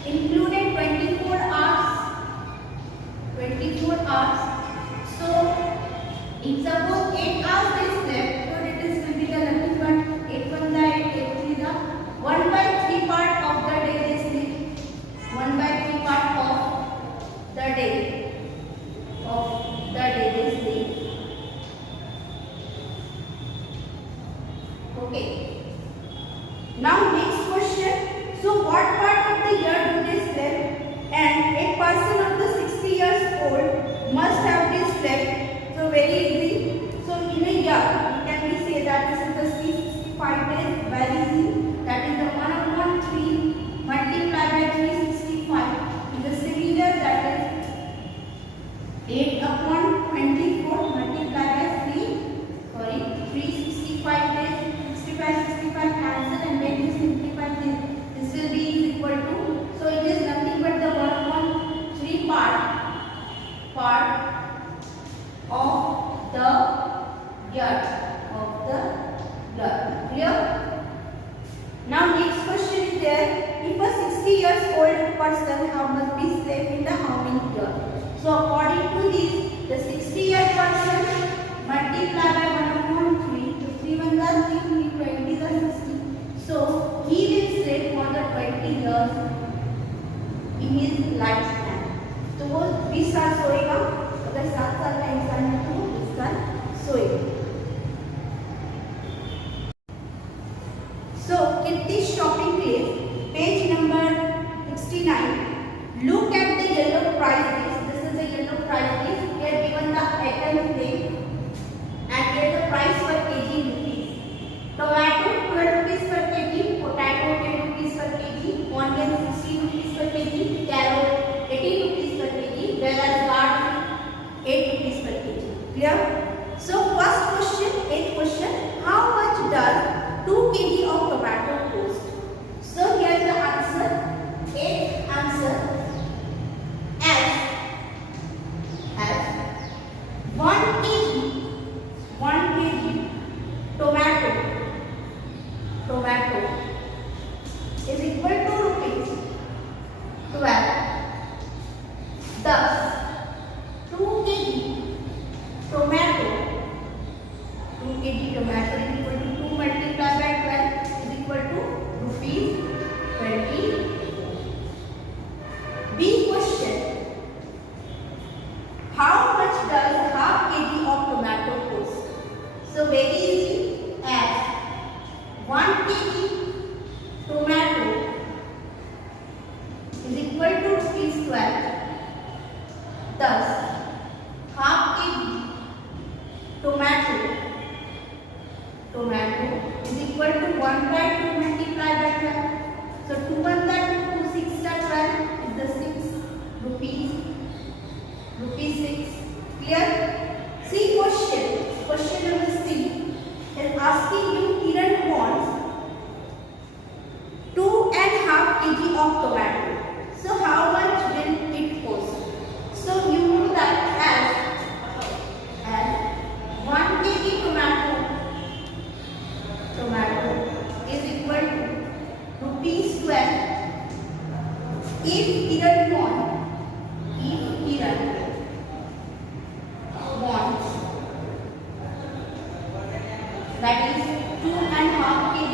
included 24 hours. 24 hours. So if suppose 8 hours they slept, so it is will be the nothing but 8 1 8 8 3 the 1 by 3 part of the day they sleep. 1 by 3 part of the day. They sleep. Okay. Now next question. So what part of the year do they sleep? And a person of the 60 years old must have been slept. So very easy. So in a year, can we say that this is the 365 days? Very easy. That is the 1 upon 3 multiplied by 365 is the similar, that is 8 upon 24 multiplied by 365 days. 65 cancel and then you simplify this. This will be equal to, so it is nothing but the 1 upon 3 part of the year. Clear? Now next question is there. If a 60 years old person must be slept in the how many years? So according to this, the 60-year person multiply by 1 upon 3. So 3 1 are 3, 20 are 60. So he will sleep for the 20 years in his lifespan. तो वो 20 साल सोएगा. अगर 7 साल का इंसान है तो वो 20 साल सोएगा. So in this shopping place, page number 69. Look at the yellow price list. This is a yellow price list. Here given the item name and here the price per kg rupees. Tomato 12 rupees per kg, potato 10 rupees per kg, onion 16 rupees per kg, carrot 18 rupees per kg, whereas garlic 8 rupees per kg. Clear? So first question, 8th question, how much does 2 kg of tomato cost? So kg tomato is equal to 2 multiplied by 12 is equal to rupees 20. B question. How much does half kg of tomato cost? So very easy, as 1 kg tomato is equal to rupees 12. Thus, half kg tomato is equal to 1 by 2 multiplied by 12. So 2 1 are 2, 2 6 are 12 is the 6 rupees 6. Clear? See question. Question number C is asking you Kiran wants 2.5 kg of tomato. So how much will it cost? So you know that as 1 kg tomato is equal to rupees 12. If Kiran wants, that is 2.5 kg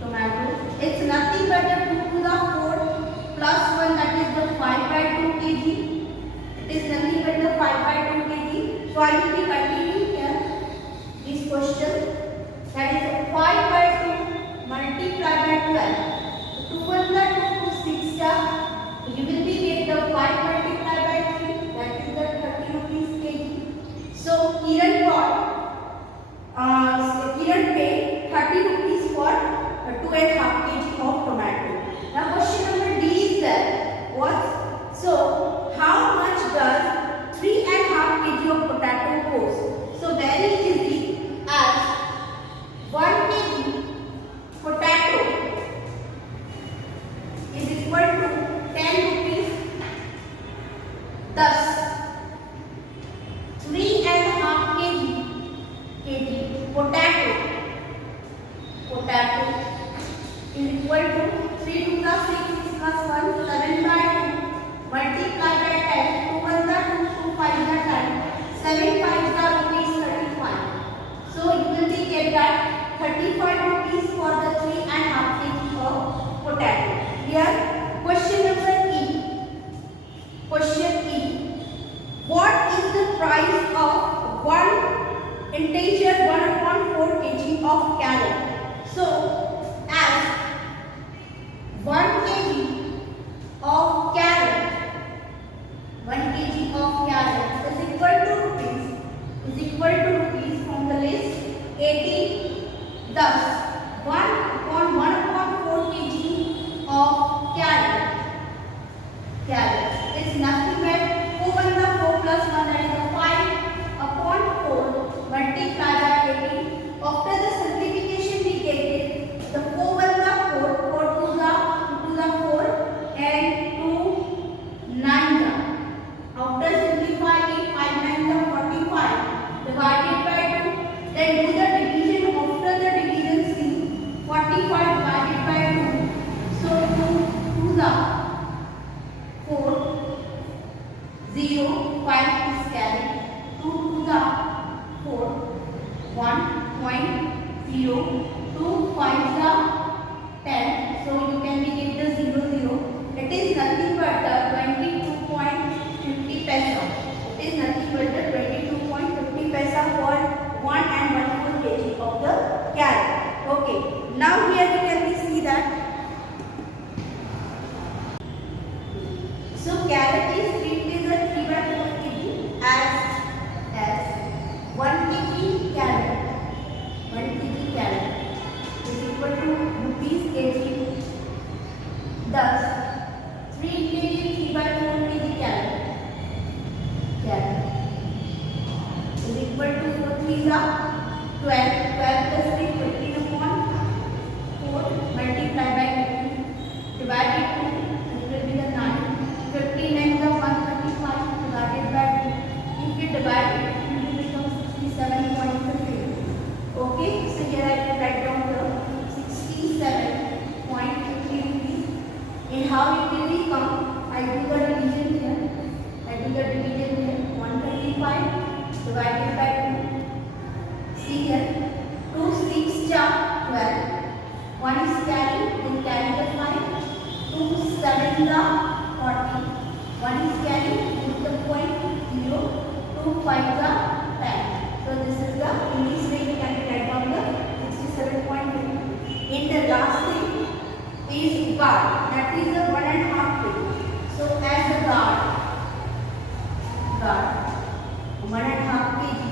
tomato, it's nothing but the 2 to the 4 plus 1, that is the 5 by 2 kg. It is nothing but the 5 by 2 kg. So I will be continuing here this question. That is 5 by 2 multiplied by 12. 2 1 are 2, 2 6 are. You will be get the 5 multiplied by 3. That is the 30 rupees kg. So Kiran paid 30 rupees for 2.5 kg of tomato. Now question number D is there. What? So how much does 3.5 kg of potato cost? So very easy, as 1 kg potato is equal to 10 rupees. Thus 3.5 kg potato is equal to 3 to the 6 plus 1, 7 by 2 multiplied by 10. 2 1 are 2, 2 5 are 10, 7 5 are rupees 35. So you will be get that 35 rupees for the 3.5 kg of potato. Here question number E. What is the price of one integer 1/4 kg of carrot? So as 1 kg of carrot is equal to rupees from the list 18. Thus 1/4 kg of carrot is nothing but 4 1 the 4 plus 1, that is 5/4 multiplied by 18. After the simplification we get it. The 4 1 the 4, 4 2 the 4 and 2 9 the. After simplify it, 5 9 the 45 divided by 2. Then do the division. After the division see 45 divided by 2. So 2 the 4 0 5 is carried. 2 to the 4 1.0 2 5 the 10. So you can get the 0 0. It is nothing but 22.50 paisa. It is nothing but the 22.50 paisa for 1/4 kg of the carrot. Okay. Now here we can see that. So carrot is treated as 3/4 kg as 1 kg carrot is equal to rupees kg. Thus 3 kg 3/4 kg carrot is equal to 4 3 are 12 plus 3 15/4 multiplied by 15 divided 2, it will be the 9. 15 and the 135 divided by 2. If you divide it, it will become 67.50. Okay, so here I will write down the 67.50 rupees. And how it will become? I do the division here. 135 divided by 2. divided by 2. See here, 2 6 are 12. 1 is carry, then carry the 5. 2 7 are 40. 1 is carry, put the point 0. 2 5 are 10. So this is the, in this way we can write down the 67.2. In the last thing is guard, that is the 1.5 kg. So as the guard 1.5 kg,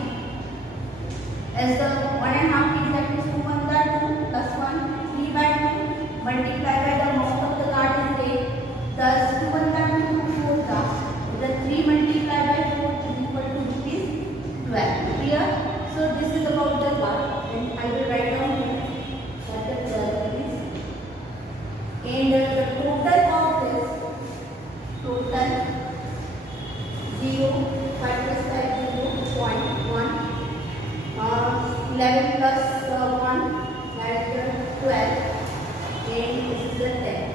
as the 1.5 kg, that is 2 1 2 plus 1, 3 by 2 multiply by the amount of the guard is 8, thus 2 1 2 4 the 3 multiplied by 4 is equal to rupees 12. Clear? So this is about the guard, and I will write down here that the 12 is, and the total of this, total 0, 5 plus 5 0.1, 11 plus 1, that is 12, and this is the 10.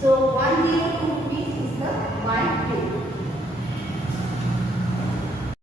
So 102 rupees is the my bill.